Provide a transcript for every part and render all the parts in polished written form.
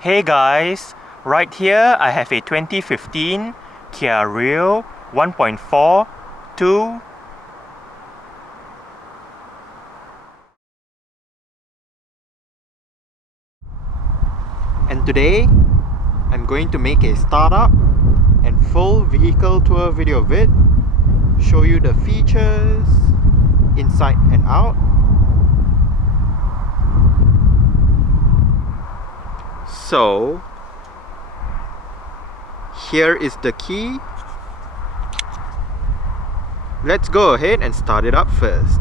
Hey guys, right here I have a 2015 Kia Rio 1.4 2. And today I'm going to make a startup and full vehicle tour video of it, show you the features inside and out. So here is the key. Let's go ahead and start it up first.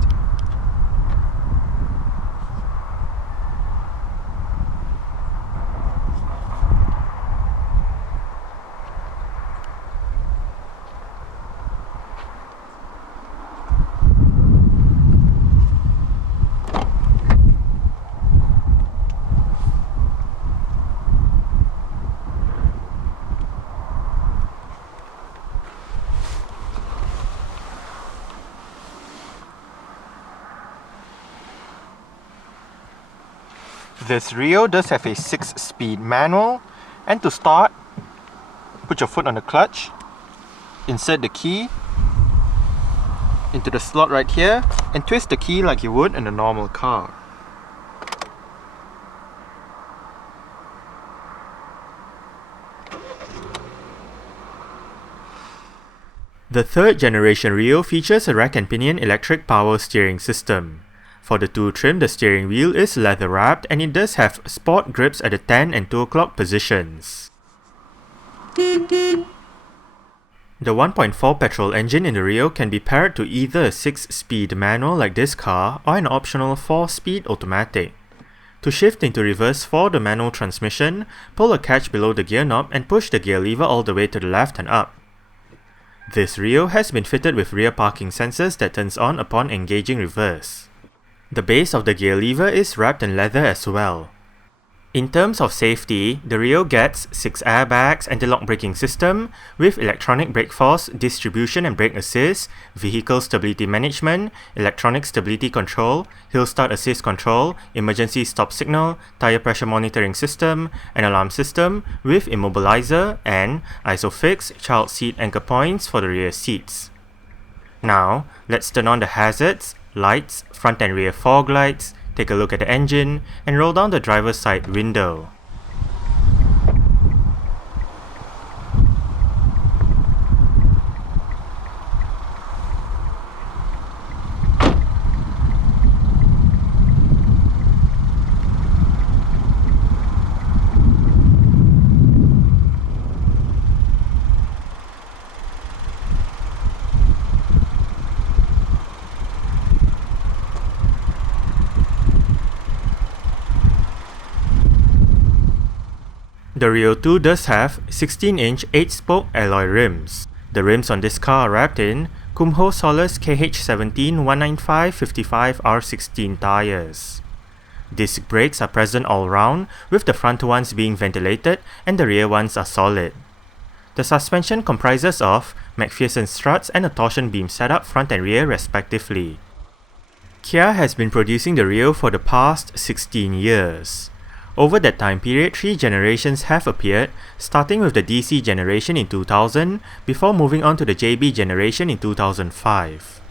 This Rio does have a 6-speed manual, and to start, put your foot on the clutch, insert the key into the slot right here, and twist the key like you would in a normal car. The third generation Rio features a rack and pinion electric power steering system. For the 2 trim, the steering wheel is leather wrapped and it does have sport grips at the 10 and 2 o'clock positions. The 1.4 petrol engine in the Rio can be paired to either a 6-speed manual like this car or an optional 4-speed automatic. To shift into reverse for the manual transmission, pull a catch below the gear knob and push the gear lever all the way to the left and up. This Rio has been fitted with rear parking sensors that turns on upon engaging reverse. The base of the gear lever is wrapped in leather as well. In terms of safety, the Rio gets 6 airbags, anti-lock braking system with electronic brake force distribution and brake assist, vehicle stability management, electronic stability control, hill start assist control, emergency stop signal, tire pressure monitoring system, an alarm system with immobilizer, and ISOFIX child seat anchor points for the rear seats. Now, let's turn on the hazards, lights, front and rear fog lights, take a look at the engine, and roll down the driver's side window. The Rio 2 does have 16-inch 8-spoke alloy rims. The rims on this car are wrapped in Kumho Solus KH17 195/55R16 tires. Disc brakes are present all round, with the front ones being ventilated and the rear ones are solid. The suspension comprises of McPherson struts and a torsion beam setup front and rear respectively. Kia has been producing the Rio for the past 16 years. Over that time period, 3 generations have appeared, starting with the DC generation in 2000, before moving on to the JB generation in 2005.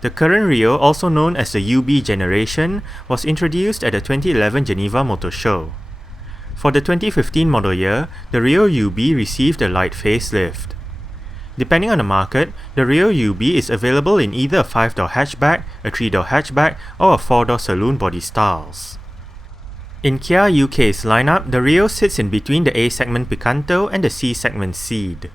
The current Rio, also known as the UB generation, was introduced at the 2011 Geneva Motor Show. For the 2015 model year, the Rio UB received a light facelift. Depending on the market, the Rio UB is available in either a 5-door hatchback, a 3-door hatchback, or a 4-door saloon body styles. In Kia UK's lineup, the Rio sits in between the A-segment Picanto and the C-segment Ceed.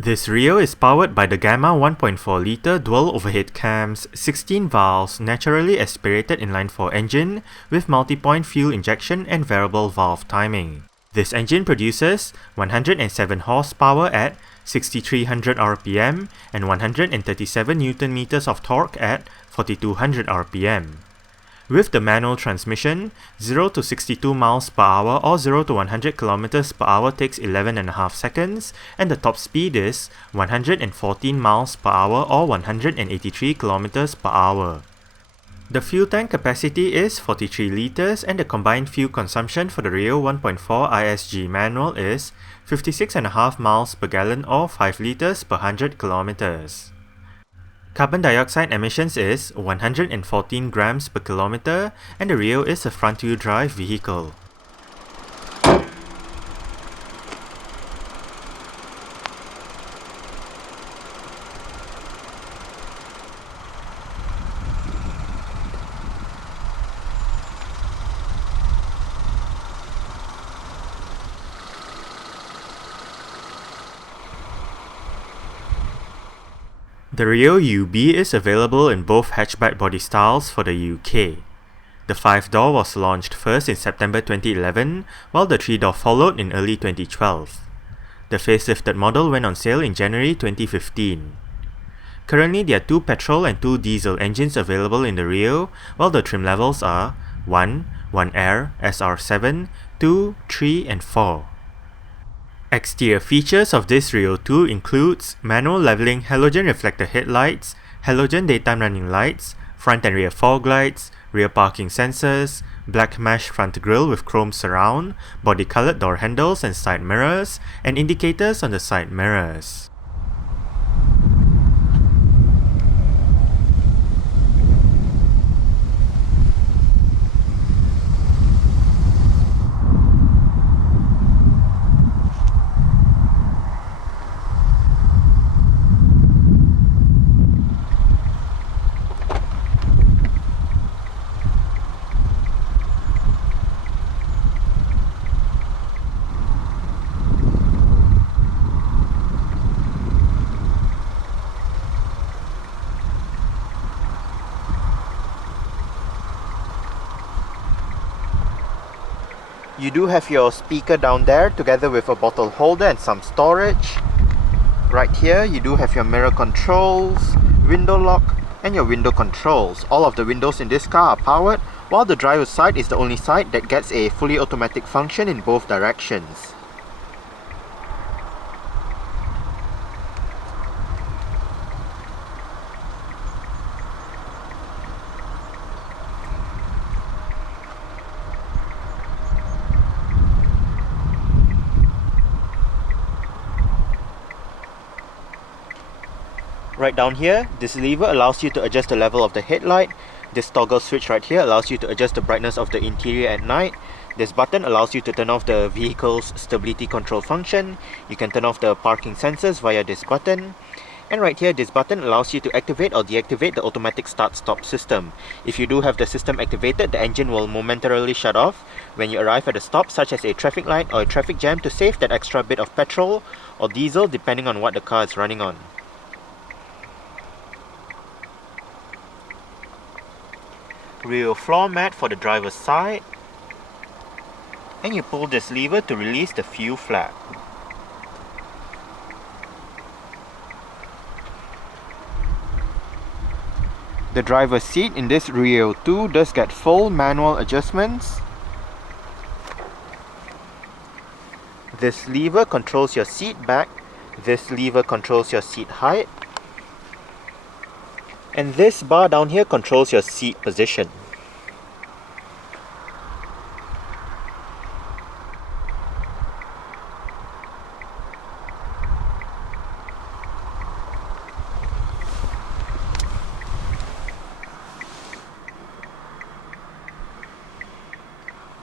This Rio is powered by the Gamma 1.4 litre dual overhead cams, 16 valves, naturally aspirated inline 4 engine with multi-point fuel injection and variable valve timing. This engine produces 107 horsepower at 6300 rpm and 137 Nm of torque at 4200 rpm. With the manual transmission, 0 to 62 miles per hour or 0 to 100 kilometers per hour takes 11.5 seconds, and the top speed is 114 miles per hour or 183 kilometers per hour. The fuel tank capacity is 43 litres and the combined fuel consumption for the Rio 1.4 ISG manual is 56.5 miles per gallon or 5 litres per 100 kilometers. Carbon dioxide emissions is 114 grams per kilometer, and the Rio is a front-wheel drive vehicle. The Rio UB is available in both hatchback body styles for the UK. The 5-door was launched first in September 2011, while the 3-door followed in early 2012. The facelifted model went on sale in January 2015. Currently, there are 2 petrol and 2 diesel engines available in the Rio, while the trim levels are 1, 1R, SR7, 2, 3 and 4. Exterior features of this Rio 2 includes manual leveling halogen reflector headlights, halogen daytime running lights, front and rear fog lights, rear parking sensors, black mesh front grille with chrome surround, body colored door handles and side mirrors, and indicators on the side mirrors. You do have your speaker down there together with a bottle holder and some storage. Right here you do have your mirror controls, window lock and your window controls. All of the windows in this car are powered, while the driver's side is the only side that gets a fully automatic function in both directions. Right down here, this lever allows you to adjust the level of the headlight. This toggle switch right here allows you to adjust the brightness of the interior at night. This button allows you to turn off the vehicle's stability control function. You can turn off the parking sensors via this button. And right here, this button allows you to activate or deactivate the automatic start-stop system. If you do have the system activated, the engine will momentarily shut off when you arrive at a stop, such as a traffic light or a traffic jam, to save that extra bit of petrol or diesel depending on what the car is running on. Rear floor mat for the driver's side, and you pull this lever to release the fuel flap. The driver's seat in this Rio 2 does get full manual adjustments. This lever controls your seat back, this lever controls your seat height, and this bar down here controls your seat position.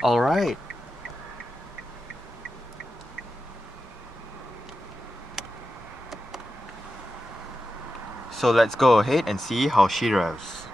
Alright. So let's go ahead and see how she revs.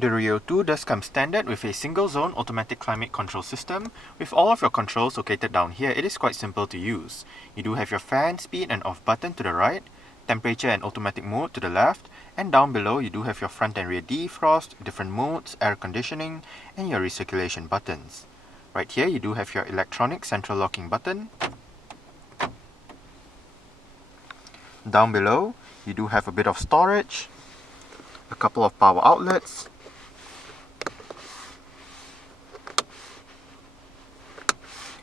The Rio 2 does come standard with a single zone automatic climate control system. With all of your controls located down here, it is quite simple to use. You do have your fan, speed and off button to the right, temperature and automatic mode to the left, and down below you do have your front and rear defrost, different modes, air conditioning, and your recirculation buttons. Right here you do have your electronic central locking button. Down below you do have a bit of storage, a couple of power outlets,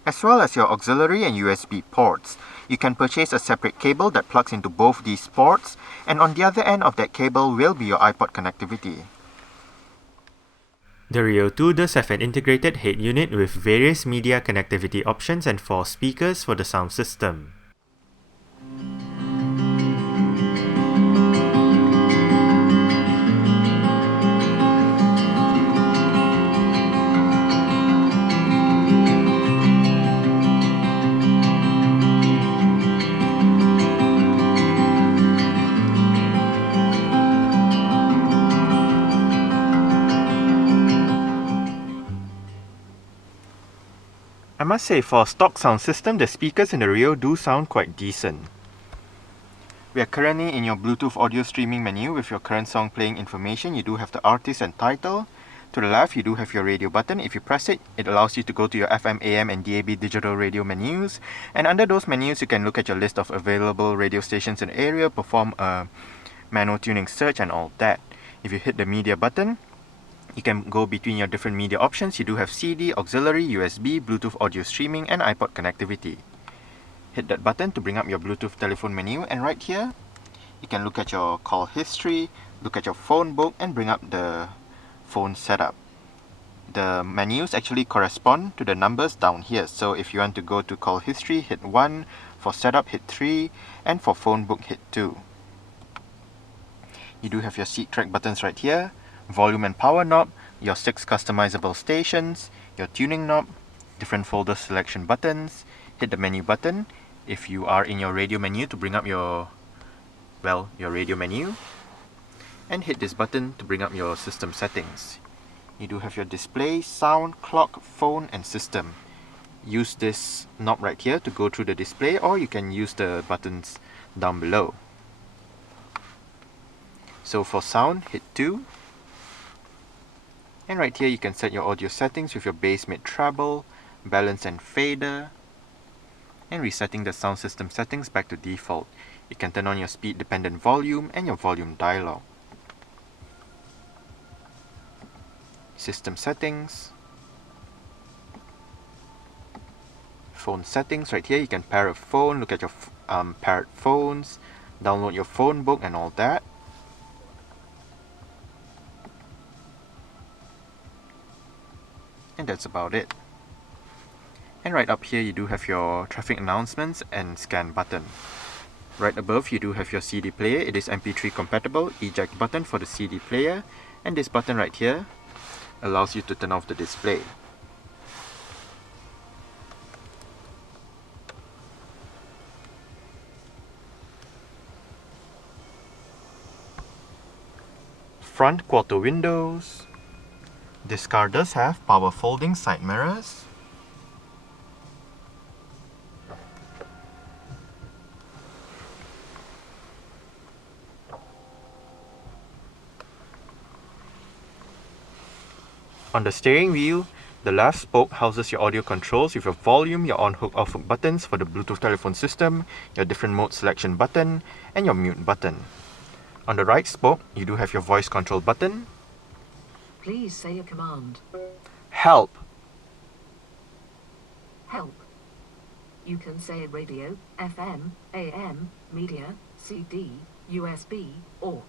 as well as your auxiliary and USB ports. You can purchase a separate cable that plugs into both these ports, and on the other end of that cable will be your iPod connectivity. The Rio 2 does have an integrated head unit with various media connectivity options and 4 speakers for the sound system. I must say, for a stock sound system, the speakers in the Rio do sound quite decent. We are currently in your Bluetooth audio streaming menu with your current song playing information. You do have the artist and title. To the left, you do have your radio button. If you press it, it allows you to go to your FM, AM and DAB digital radio menus. And under those menus, you can look at your list of available radio stations in the area, perform a manual tuning search and all that. If you hit the media button, you can go between your different media options. You do have CD, auxiliary, USB, Bluetooth audio streaming, and iPod connectivity. Hit that button to bring up your Bluetooth telephone menu, and right here, you can look at your call history, look at your phone book, and bring up the phone setup. The menus actually correspond to the numbers down here. So if you want to go to call history, hit 1, for setup, hit 3, and for phone book, hit 2. You do have your seat track buttons right here, volume and power knob, your 6 customizable stations, your tuning knob, different folder selection buttons, hit the menu button if you are in your radio menu to bring up your radio menu, and hit this button to bring up your system settings. You do have your display, sound, clock, phone and system. Use this knob right here to go through the display, or you can use the buttons down below. So for sound, hit 2. And right here you can set your audio settings with your bass, mid, treble, balance and fader, and resetting the sound system settings back to default. You can turn on your speed dependent volume and your volume dialog. System settings, phone settings. Right here you can pair a phone, look at your paired phones, download your phone book and all that. And that's about it. And right up here you do have your traffic announcements and scan button. Right above you do have your CD player. It is MP3 compatible, eject button for the CD player, and this button right here allows you to turn off the display. Front quarter windows. This car does have power folding side mirrors. On the steering wheel, the left spoke houses your audio controls with your volume, your on-hook, off-hook buttons for the Bluetooth telephone system, your different mode selection button, and your mute button. On the right spoke, you do have your voice control button. Please say a command. Help. Help. You can say radio, FM, AM, media, CD, USB, aux,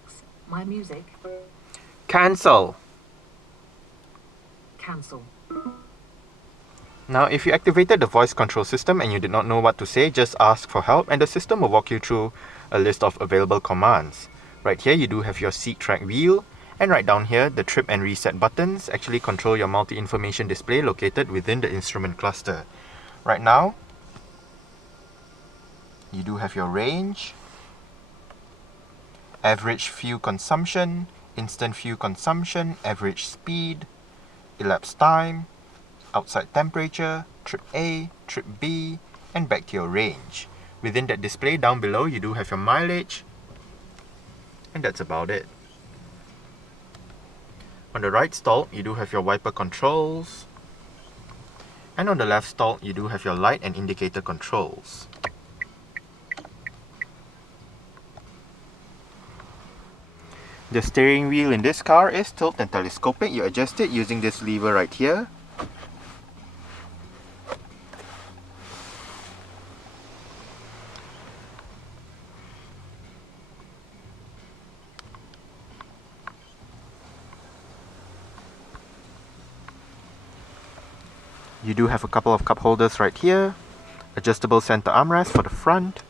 my music. Cancel. Cancel. Now, if you activated the voice control system and you did not know what to say, just ask for help and the system will walk you through a list of available commands. Right here, you do have your seat track wheel, and right down here, the trip and reset buttons actually control your multi-information display located within the instrument cluster. Right now, you do have your range, average fuel consumption, instant fuel consumption, average speed, elapsed time, outside temperature, trip A, trip B, and back to your range. Within that display down below, you do have your mileage, and that's about it. On the right stall, you do have your wiper controls, and on the left stall, you do have your light and indicator controls. The steering wheel in this car is tilt and telescopic. You adjust it using this lever right here. You do have a couple of cup holders right here, adjustable center armrest for the front,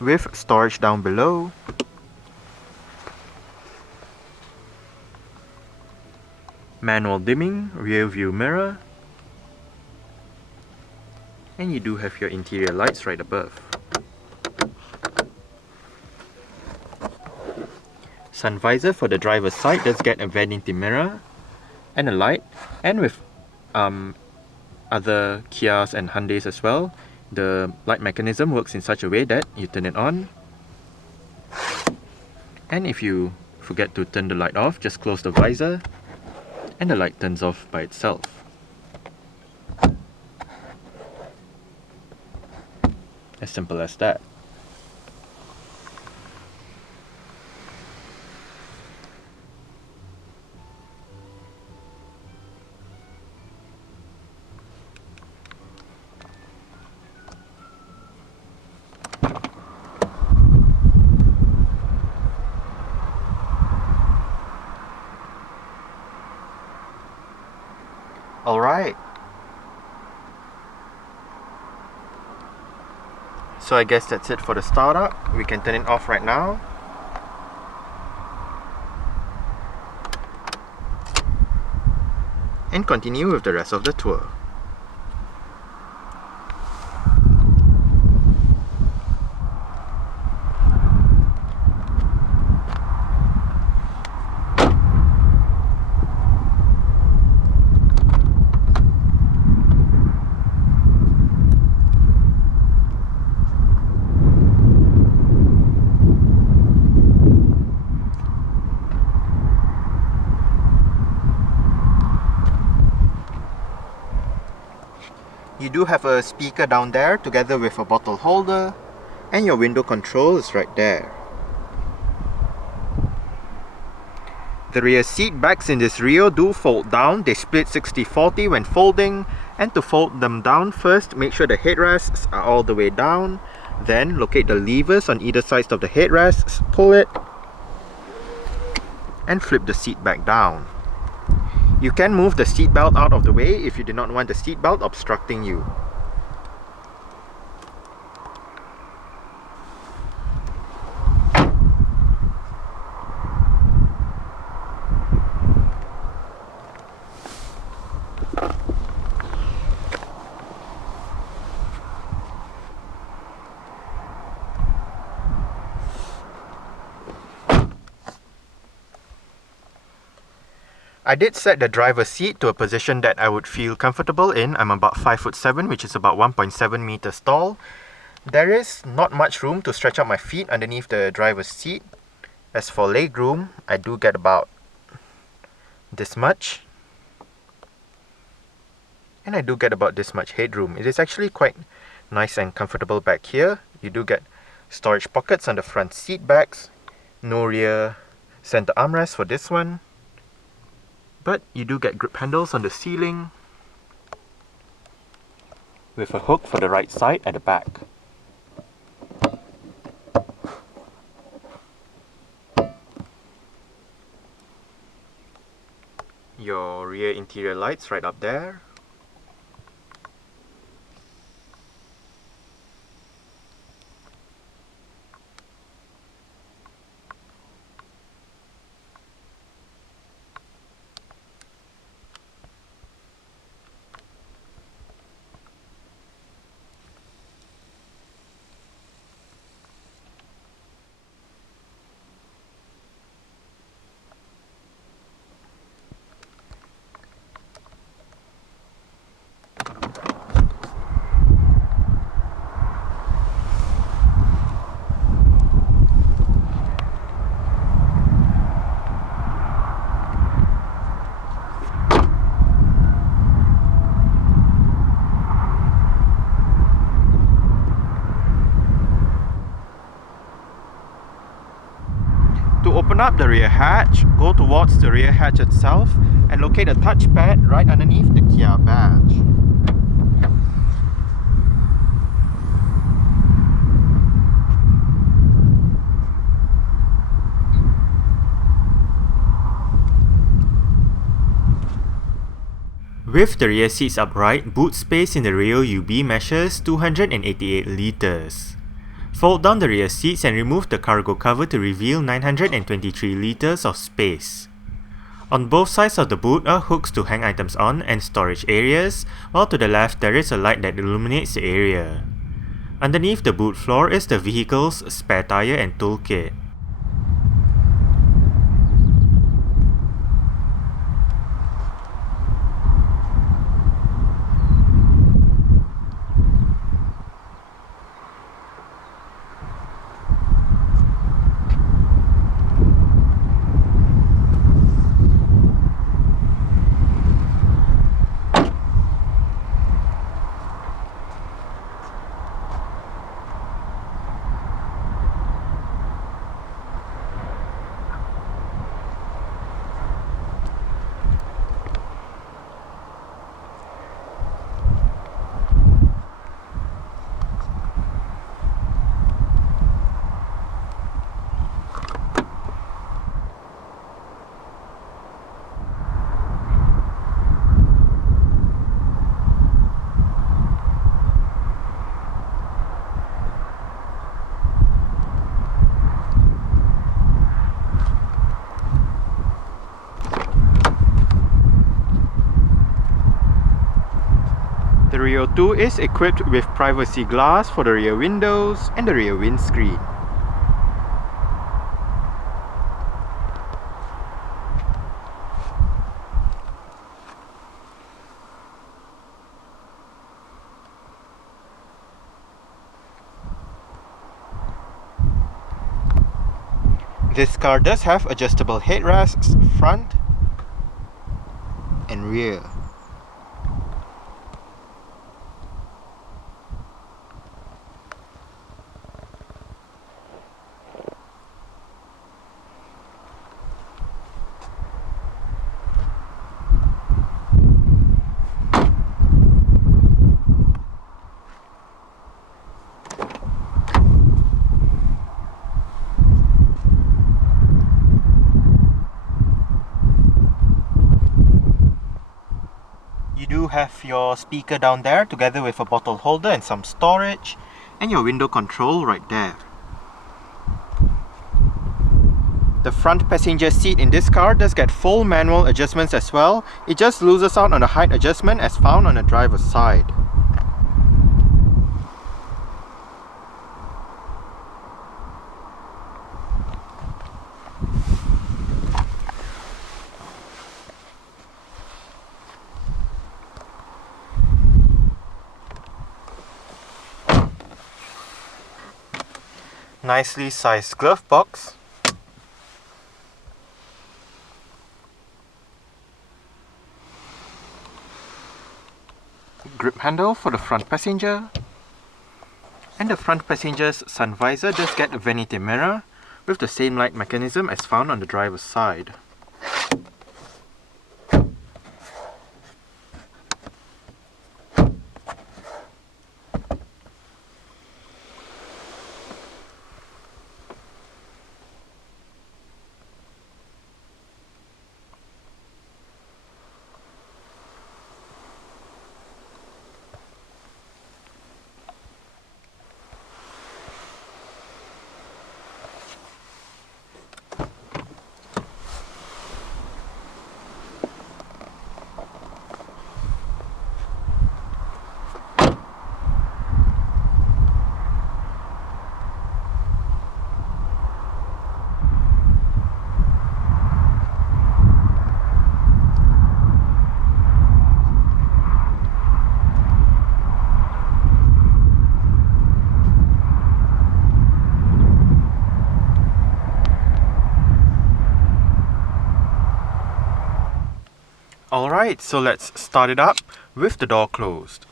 with storage down below, manual dimming, rear view mirror, and you do have your interior lights right above. Sun visor for the driver's side does get a vanity mirror and a light, and with other Kias and Hyundais as well, the light mechanism works in such a way that you turn it on, and if you forget to turn the light off, just close the visor and the light turns off by itself. As simple as that. Alright. So I guess that's it for the startup. We can turn it off right now. And continue with the rest of the tour. You do have a speaker down there together with a bottle holder, and your window control is right there. The rear seat backs in this Rio do fold down. They split 60-40 when folding, and to fold them down, first make sure the headrests are all the way down, then locate the levers on either side of the headrests, pull it, and flip the seat back down. You can move the seat belt out of the way if you do not want the seat belt obstructing you. I did set the driver's seat to a position that I would feel comfortable in. I'm about 5'7", which is about 1.7 meters tall. There is not much room to stretch out my feet underneath the driver's seat. As for legroom, I do get about this much. And I do get about this much headroom. It is actually quite nice and comfortable back here. You do get storage pockets on the front seat backs. No rear center armrest for this one. But you do get grip handles on the ceiling with a hook for the right side at the back. Your rear interior lights right up there. Open up the rear hatch, go towards the rear hatch itself, and locate a touchpad right underneath the Kia badge. With the rear seats upright, boot space in the Rio UB measures 288 litres. Fold down the rear seats and remove the cargo cover to reveal 923 litres of space. On both sides of the boot are hooks to hang items on and storage areas, while to the left there is a light that illuminates the area. Underneath the boot floor is the vehicle's spare tyre and toolkit. The Rio 2 is equipped with privacy glass for the rear windows and the rear windscreen. This car does have adjustable headrests front and rear. You do have your speaker down there together with a bottle holder and some storage, and your window control right there. The front passenger seat in this car does get full manual adjustments as well. It just loses out on the height adjustment as found on the driver's side. Nicely sized glove box. Grip handle for the front passenger. And the front passenger's sun visor does get a vanity mirror with the same light mechanism as found on the driver's side. Alright, so let's start it up with the door closed.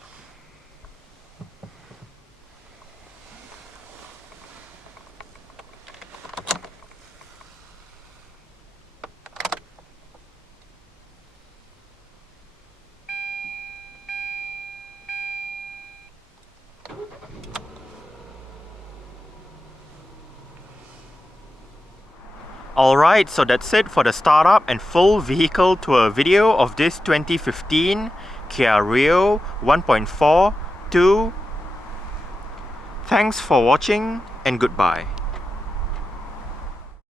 Alright, so that's it for the startup and full vehicle tour video of this 2015 Kia Rio 1.4 2. Thanks for watching and goodbye.